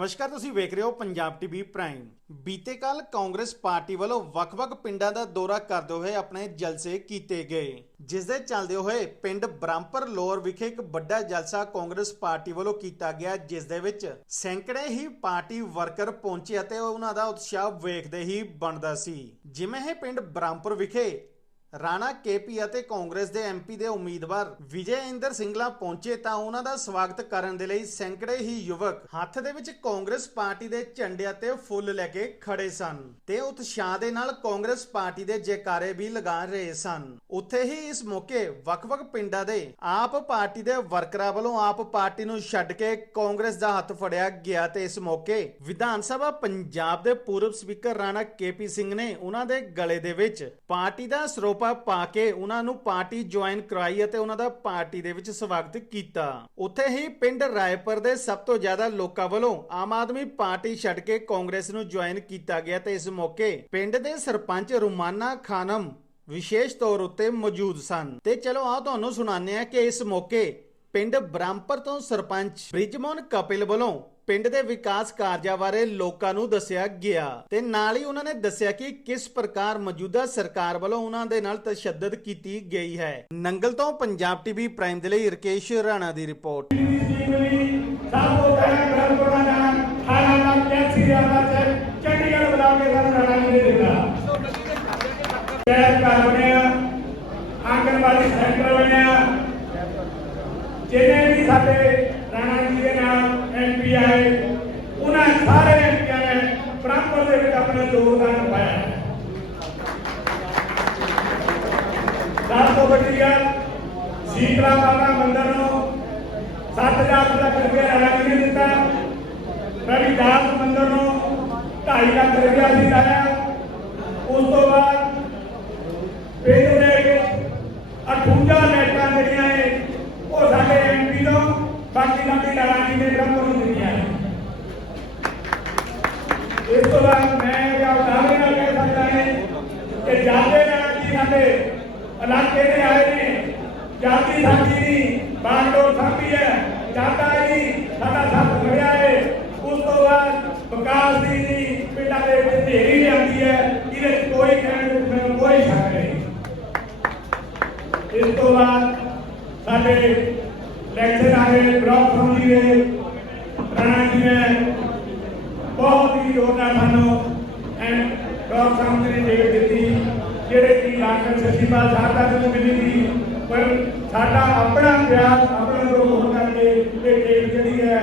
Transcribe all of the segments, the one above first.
ਨਮਸਕਾਰ, ਤੁਸੀਂ ਵੇਖ ਰਹੇ ਹੋ ਪੰਜਾਬ ਟੀਵੀ ਪ੍ਰਾਈਮ। ਬੀਤੇ ਕੱਲ ਕਾਂਗਰਸ ਪਾਰਟੀ ਵੱਲੋਂ ਵੱਖ-ਵੱਖ ਪਿੰਡਾਂ ਦਾ ਦੌਰਾ ਕਰਦੇ ਹੋਏ ਆਪਣੇ ਜਲਸੇ ਕੀਤੇ ਗਏ। ਜਿਸ ਦੇ ਚੱਲਦੇ ਹੋਏ ਪਿੰਡ ਬ੍ਰਹਮਪੁਰ ਲੋਰ ਵਿਖੇ ਇੱਕ ਵੱਡਾ ਜਲਸਾ ਕਾਂਗਰਸ ਪਾਰਟੀ ਵੱਲੋਂ ਕੀਤਾ ਗਿਆ, ਜਿਸ ਦੇ ਵਿੱਚ ਸੈਂਕੜੇ ਹੀ ਪਾਰਟੀ ਵਰਕਰ ਪਹੁੰਚੇ ਅਤੇ ਉਹਨਾਂ ਦਾ ਉਤਸ਼ਾਹ ਵੇਖਦੇ ਹੀ ਬਣਦਾ ਸੀ। ਜਿਵੇਂ ਇਹ ਪਿੰਡ ਬ੍ਰਹਮਪੁਰ ਵਿਖੇ ਰਾਣਾ ਕੇਪੀ ਅਤੇ ਕਾਂਗਰਸ ਦੇ ਐਮਪੀ ਦੇ ਉਮੀਦਵਾਰ ਵਿਜੇ ਇੰਦਰ ਸਿੰਗਲਾ ਪਹੁੰਚੇ ਤਾਂ ਉਹਨਾਂ ਦਾ ਸਵਾਗਤ ਕਰਨ ਦੇ ਲਈ ਸੈਂਕੜੇ ਹੀ ਯੁਵਕ ਹੱਥ ਦੇ ਵਿੱਚ ਕਾਂਗਰਸ ਪਾਰਟੀ ਦੇ ਝੰਡੇ ਅਤੇ ਫੁੱਲ ਲੈ ਕੇ ਖੜੇ ਸਨ ਤੇ ਉਤਸ਼ਾਹ ਦੇ ਨਾਲ ਕਾਂਗਰਸ ਪਾਰਟੀ ਦੇ ਜੈਕਾਰੇ ਵੀ ਲਗਾ ਰਹੇ ਸਨ। ਉੱਥੇ ਹੀ ਇਸ ਮੌਕੇ ਵੱਖ-ਵੱਖ ਪਿੰਡਾਂ ਦੇ ਆਪ ਪਾਰਟੀ ਦੇ ਵਰਕਰਾਂ ਵੱਲੋਂ ਆਪ ਪਾਰਟੀ ਨੂੰ ਛੱਡ ਕੇ ਕਾਂਗਰਸ ਦਾ ਹੱਥ ਫੜਿਆ ਗਿਆ ਤੇ ਇਸ ਮੌਕੇ ਵਿਧਾਨ ਸਭਾ ਪੰਜਾਬ ਦੇ ਪੂਰਵ ਸਪੀਕਰ ਰਾਣਾ ਕੇਪੀ ਸਿੰਘ ਨੇ ਉਹਨਾਂ ਦੇ ਗਲੇ ਦੇ ਵਿੱਚ ਪਾਰਟੀ ਦਾ ਸਰੋਪ ਪਾ ਕੇ ਉਹਨਾਂ ਨੂੰ ਪਾਰਟੀ ਜੁਆਇਨ ਕਰਾਈ ਅਤੇ ਉਹਨਾਂ ਦਾ ਪਾਰਟੀ ਦੇ ਵਿੱਚ ਸਵਾਗਤ ਕੀਤਾ। ਉੱਥੇ ਹੀ ਪਿੰਡ ਰਾਏਪੁਰ ਦੇ ਸਭ ਤੋਂ ਜ਼ਿਆਦਾ ਲੋਕਾਂ ਵੱਲੋਂ ਆਮ ਆਦਮੀ ਪਾਰਟੀ ਛੱਡ ਕੇ ਕਾਂਗਰਸ ਨੂੰ ਜੁਆਇਨ ਕੀਤਾ ਗਿਆ ਤੇ ਇਸ ਮੌਕੇ ਪਿੰਡ ਦੇ ਸਰਪੰਚ ਰੁਮਾਨਾ ਖਾਨਮ ਵਿਸ਼ੇਸ਼ ਤੌਰ ਉੱਤੇ ਮੌਜੂਦ ਸਨ। ਤੇ ਚਲੋ ਆ ਤੁਹਾਨੂੰ ਸੁਣਾਉਂਦੇ ਆ ਕਿ ਇਸ ਮੌਕੇ ਪਿੰਡ ਬ੍ਰਹਮਪੁਰ ਤੋਂ ਸਰਪੰਚ ਬ੍ਰਿਜਮੋਹਨ ਕਪਿਲ ਵੱਲੋਂ ਪਿੰਡ ਦੇ ਵਿਕਾਸ ਕਾਰਜਾਂ ਬਾਰੇ ਲੋਕਾਂ ਨੂੰ ਦੱਸਿਆ ਗਿਆ ਤੇ ਨਾਲ ਹੀ ਉਹਨਾਂ ਨੇ ਦੱਸਿਆ ਕਿ ਕਿਸ ਪ੍ਰਕਾਰ ਮੌਜੂਦਾ ਸਰਕਾਰ ਵੱਲੋਂ ਉਹਨਾਂ ਦੇ ਨਾਲ ਤਸ਼ੱਦਦ ਕੀਤੀ ਗਈ ਹੈ। ਨੰਗਲ ਤੋਂ ਪੰਜਾਬ ਟੀਵੀ ਪ੍ਰਾਈਮ ਦੇ ਲਈ ਰਕੇਸ਼ ਰਾਣਾ ਦੀ ਰਿਪੋਰਟ। ਆਂਗਨਵਾੜੀ ਸੈਂਟਰ ਬਣਿਆ। ਜਿਹਨੇ ਵੀ ਸਾਡੇ ਰਾਣਾ ਜੀ ਦੇ ਨਾਲ ਐਮਪੀ ਆਏ ਉਹਨਾਂ ਸਾਰੇ ਐਮਪੀਆਂ ਨੇ ਬ੍ਰਹਮਪੁਰ ਦੇ ਵਿੱਚ ਆਪਣਾ ਯੋਗਦਾਨ ਪਾਇਆ। ਸਭ ਤੋਂ ਵੱਡੀ ਗੱਲ, ਸੀਤਲਾ ਮਾਤਾ ਮੰਦਿਰ ਨੂੰ 7000 ਤੱਕ ਰੁਪਏ ਰਾਣਾ ਨੇ ਦਿੱਤਾ। ਰਵਿਦਾਸ ਮੰਦਿਰ ਨੂੰ 2.5 ਲੱਖ ਰੁਪਏ ਅਸੀਂ ਉਸ ਤੋਂ ਬਾਅਦ ਪਿੰਡ ਦੇ ਵਿੱਚ 58 ਲਾਈਟਾਂ ਜਿਹੜੀਆਂ ਨੇ, ਉਹ ਸਾਡੇ ਐਮਪੀ ਤੋਂ, ਬਾਕੀ ਬਾਕੀ ਰਾਣਾ ਜੀ ਨੇ ਬ੍ਰਹਮਪੁਰ ਨੂੰ। ਦਿੱਤੀਆਂ ਇਸ ਤੋਂ ਬਾਅਦ ਮੈਂ ਇਹ ਦਾਅਵੇ ਨਾਲ ਕਹਿ ਸਕਦਾ ਹਾਂ ਕਿ ਜਾਂਦੇ ਰਾਣਾ ਜੀ ਸਾਡੇ ਇਲਾਕੇ ਦੇ ਆਏ ਨੇ। ਜਾਤੀ ਸਾਡੀ ਦੀ ਬਾਗਡੋਰ ਸਾਂਭੀ ਹੈ, ਜਾਂਦਾ ਹੀ ਸਾਡਾ ਸੱਤ ਫੜਿਆ ਹੈ। ਉਸ ਤੋਂ ਬਾਅਦ ਵਿਕਾਸ ਦੀ ਦੀ ਪਿੰਡਾਂ ਦੇ ਵਿੱਚ ਢੇਰੀ ਲਿਆਂਦੀ ਹੈ, ਇਹਦੇ ਕੋਈ ਕਹਿਣ ਨੂੰ ਕੋਈ ਸ਼ੱਕ ਨਹੀਂ। ਇਸ ਤੋਂ ਬਾਅਦ ਸਾਡੇ ਲੈਕਚਰ ਆਏ ਬਲਾਕ ਕਮੇਟੀ ਦੇ ਰਾਣਾ ਜੀ ਨੇ ਬਹੁਤ ਹੀ ਯੋਗਦਾਨ ਸਾਨੂੰ ਐਂਡ ਬਲਾਕ ਕਮੇਟੀ ਦੇ ਦਿੱਤੀ, ਜਿਹੜੇ ਕਿ ਡਾਕਟਰ ਸਸੀਪਾਲ ਸਾਹਿਬ ਦਾ ਨੂੰ ਮਿਲੀ ਸੀ, ਪਰ ਸਾਡਾ ਆਪਣਾ ਪਿਆਰ, ਆਪਣਾ ਲੋਕ ਹੋਣ ਕਰਕੇ ਇਹ ਟੇਪ ਜਿਹੜੀ ਹੈ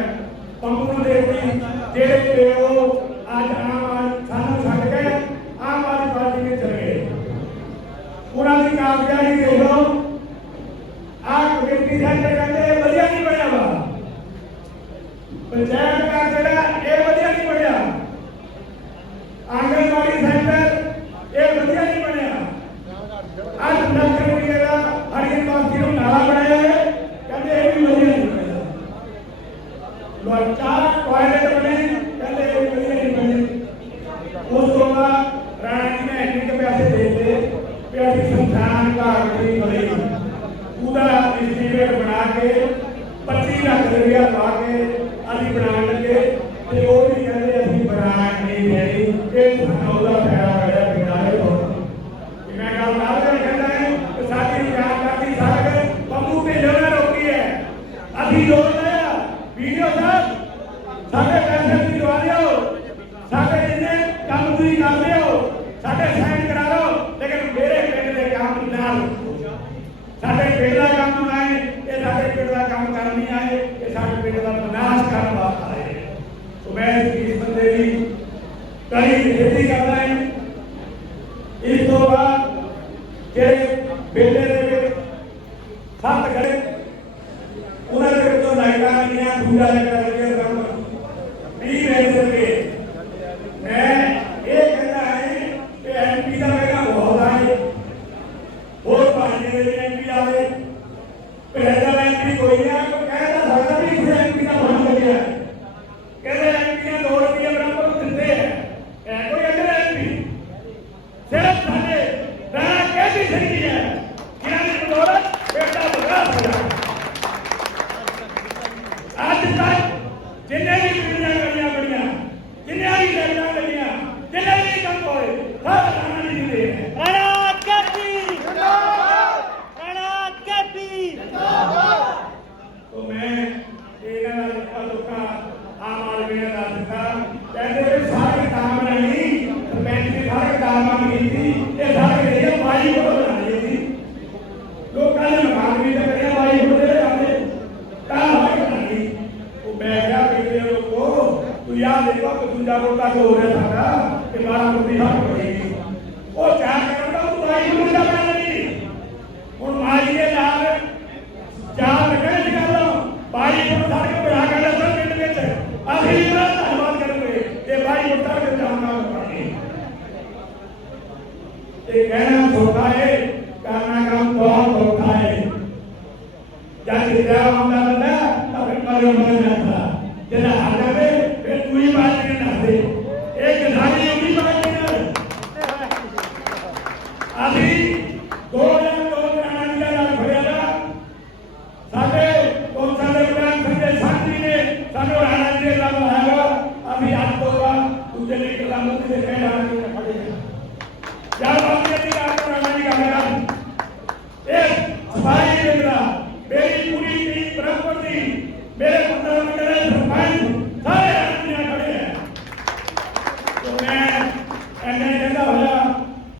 ਪੰਪੂ ਦੇ ਦਿੱਤੀ ਜਿਹੜੇ ਕਿ ਉਹ ਅੱਜ ਆਮ ਸਾਨੂੰ ਛੱਡ ਕੇ ਆਮ ਆਦਮੀ ਪਾਰਟੀ ਵਿੱਚ ਚਲੇ ਗਏ। ਉਹਨਾਂ ਦੀ ਕਾਮਯਾਬੀ ਦੇਖ ਲਓ ਆਹ ਕਮੇਟੀ ਸੈਂਟਰ ਕਹਿੰਦੇ ਇਹ ਵਧੀਆ ਨਹੀਂ ਬਣਿਆ ਵਾ ਪੰਚਾਇਤ ਘਰ ਜਿਹੜਾ ਇਹ ਵਧੀਆ ਨਹੀਂ ਬਣਿਆ ਆਂਗਨਵਾੜੀ ਸੈਂਟਰ ਇਹ ਵਧੀਆ ਨਹੀਂ ਬਣਿਆ ਅੱਜ ਲੱਖ ਰੁਪਏ ਦਾ ਹਰੀਨ ਵਾਸੀ ਨੂੰ ਨਾਲਾ ਬਣਾਇਆ ਹੈ ਕਹਿੰਦੇ ਇਹ ਵੀ ਵਧੀਆ ਨਹੀਂ ਬਣਿਆ ਲੋਚਾ ਟਾਇਲਟ ਬਣੇ ਕਹਿੰਦੇ ਇਹ ਵੀ ਵਧੀਆ ਨਹੀਂ ਬਣੇ ਉਸ ਤੋਂ ਬਾਅਦ ਰਾਣਾ ਜੀ ਨੇ ਇੰਨੇ ਕੁ ਪੈਸੇ ਦੇ ਦਿੱਤੇ ਕਿ ਅਸੀਂ ਸੰਸਾਨ ਘਾਟ ਦੀ ਬਣੀ ਉਹਦਾ ਐਸਟੀਮੇਟ ਬਣਾ ਕੇ 25 ਲੱਖ ਰੁਪਇਆ ਪਾ ਕੇ ਅਸੀਂ ਬਣਾਉਣ ਲੱਗੇ ਤੇ ਉਹ ਵੀ ਕਹਿੰਦੇ ਅਸੀਂ ਬਣਾਉਣ ਨਹੀਂ ਦੇਣੀ ਇਹ ਸਾਨੂੰ ਉਹਦਾ ਫਾਇਦਾ ਹੋਇਆ ਬਿਨਾਰੇ ਤੋਂ ਕਿ ਮੈਂ ਗੱਲ ਨਾਲ ਕਰ ਕਹਿੰਦਾ ਹੈ ਕਿ ਸਾਡੀ ਯਾਦ ਕਰਦੀ ਸਾਰਾ ਬੰਬੂ ਤੇ ਲੋਨਾ ਰੋਕੀ ਹੈ ਅਸੀਂ ਲੋਨ ਲਿਆ ਵੀਡੀਓ ਸਾਹਿਬ ਸਾਡੇ ਪੈਸੇ ਦੀ ਦਵਾ ਦਿਓ ਸਾਡੇ ਜਿੰਨੇ ਕੰਮ ਤੁਸੀਂ ਕਰਦੇ ਹੋ ਸਾਡੇ ਸਾਈਨ ਕਰਾ ਲਓ ਲੇਕਿਨ ਮੇਰੇ ਪਿੰਡ ਦੇ ਕੰਮ ਨਾਲ ਸਾਡੇ ਪਿੰਡ ਦਾ ਕੰਮ ਨਾ ਹੈ ਇਹ ਸਾਡੇ ਪਿੰਡ ਦਾ ਕੰਮ ਕਰਨ ਨਹੀਂ ਆਏ ਇਹ ਸਾਡੇ ਪਿੰਡ ਦਾ ਵਿਨਾਸ਼ ਕਰਨ ਵਾਸਤੇ ਆਏ ਸੋ ਮੈਂ ਇਸ ਬੰਦੇ ਦੀ ਕੜੀ ਬੇਨਤੀ ਕਰਦਾ ਹਾਂ। ਇਸ ਤੋਂ ਬਾਅਦ ਜਿਹੜੇ ਬੇਲੇ ਦੇ ਵਿੱਚ ਸੱਤ ਖੜੇ, ਉਹਨਾਂ ਦੇ ਵਿੱਚੋਂ ਲਾਈਟਾਂ ਲੱਗੀਆਂ ਦੂਜਾ ਲੱਗਿਆ ਲੱਗਿਆ ਕੰਮ 20 ਮਿੰਟ ਦੇ ਮੈਂ ਇਹ ਕਹਿੰਦਾ ਹੈ ਕਿ ਐਮਪੀ ਦਾ ਮੇਰਾ ਬਹੁਤ ਹੈ ਹੋਰ ਪਾਰਟੀ ਦੇ ਐਮਪੀ ਆਵੇ ਪਹਿਲਾ ਐਮਪੀ ਕੋਈ ਨਹੀਂ ਆ ਕੋਈ ਕਹਿੰਦਾ ਸਾਡਾ ਵੀ ਇਸ ਐਮਪੀ ਦਾ ਬਣ ਲੱਗਿਆ ਕਹਿੰਦੇ ਐਮਪੀ ਨੇ 2 ਰੁਪਏ ਬਰਾਬਰ ਨੂੰ ਦਿੱਤੇ ਹੈ ਇਹ ਕੋਈ ਅਗਰ ਐਮਪੀ ਸਿਰਫ ਸਾਡੇ ਰਾਣਾ ਕਹਿਦੀ ਸਿੰਘ ਹੈ ਜਿਨ੍ਹਾਂ ਦੀ ਬਦੌਲਤ ਬੇਟਾ ਵਿਕਾਸ ਹੋਇਆ ਅੱਜ ਤੱਕ ਜਿੰਨੇ ਵੀ ਪਿੰਡਾਂ ਗਲੀਆਂ ਬਣੀਆਂ 52 ਵੋਟਾਂ ਤੋਂ ਹੋ ਰਿਹਾ ਸਾਡਾ ਕਿ 12 ਵੋਟੀ ਹੱਥ ਹੋਏਗੀ ਉਹ ਚਾਰ ਕਰਨ ਦਾ ਉਹ ਬਾਈ ਨੂੰ ਦਾ ਮੈਂ ਨਹੀਂ ਹੁਣ ਮਾਰੀ ਦੇ ਨਾਲ ਚਾਰ ਲੱਗਣੇ ਸੀ ਗੱਲ ਬਾਈ ਨੂੰ ਸੜ ਕੇ ਬਣਾ ਕੇ ਦੱਸੋ ਪਿੰਡ ਵਿੱਚ ਅਸੀਂ ਇਹਦਾ ਧੰਨਵਾਦ ਕਰਾਂਗੇ ਕਿ ਬਾਈ ਉੱਤਰ ਕੇ ਜਾਣਾ ਕਰਾਂਗੇ ਇਹ ਕਹਿਣਾ ਸੌਖਾ ਸਾਨੂੰ ਰਹਿਣਾ ਦੇ ਲਾਗੂ ਹੈਗਾ। ਅਸੀਂ ਆਪ ਤੋਂ ਬਾਅਦ ਦੂਜੇ ਦੇ ਕਦਮ ਉੱਤੇ ਰਹਿਣਾ ਨਹੀਂ ਖੜੇ ਯਾਰ ਬਾਕੀ ਦੀ ਗੱਲ ਕਰਨਾ ਨਹੀਂ ਗੱਲ ਇਹ ਸਫ਼ਾਈ ਦੇ ਮੇਰੀ ਪੂਰੀ ਟੀਮ ਬ੍ਰਹਮਪਤੀ ਮੇਰੇ ਪੁੱਤਰ ਮੇਰੇ ਸਰਪੰਚ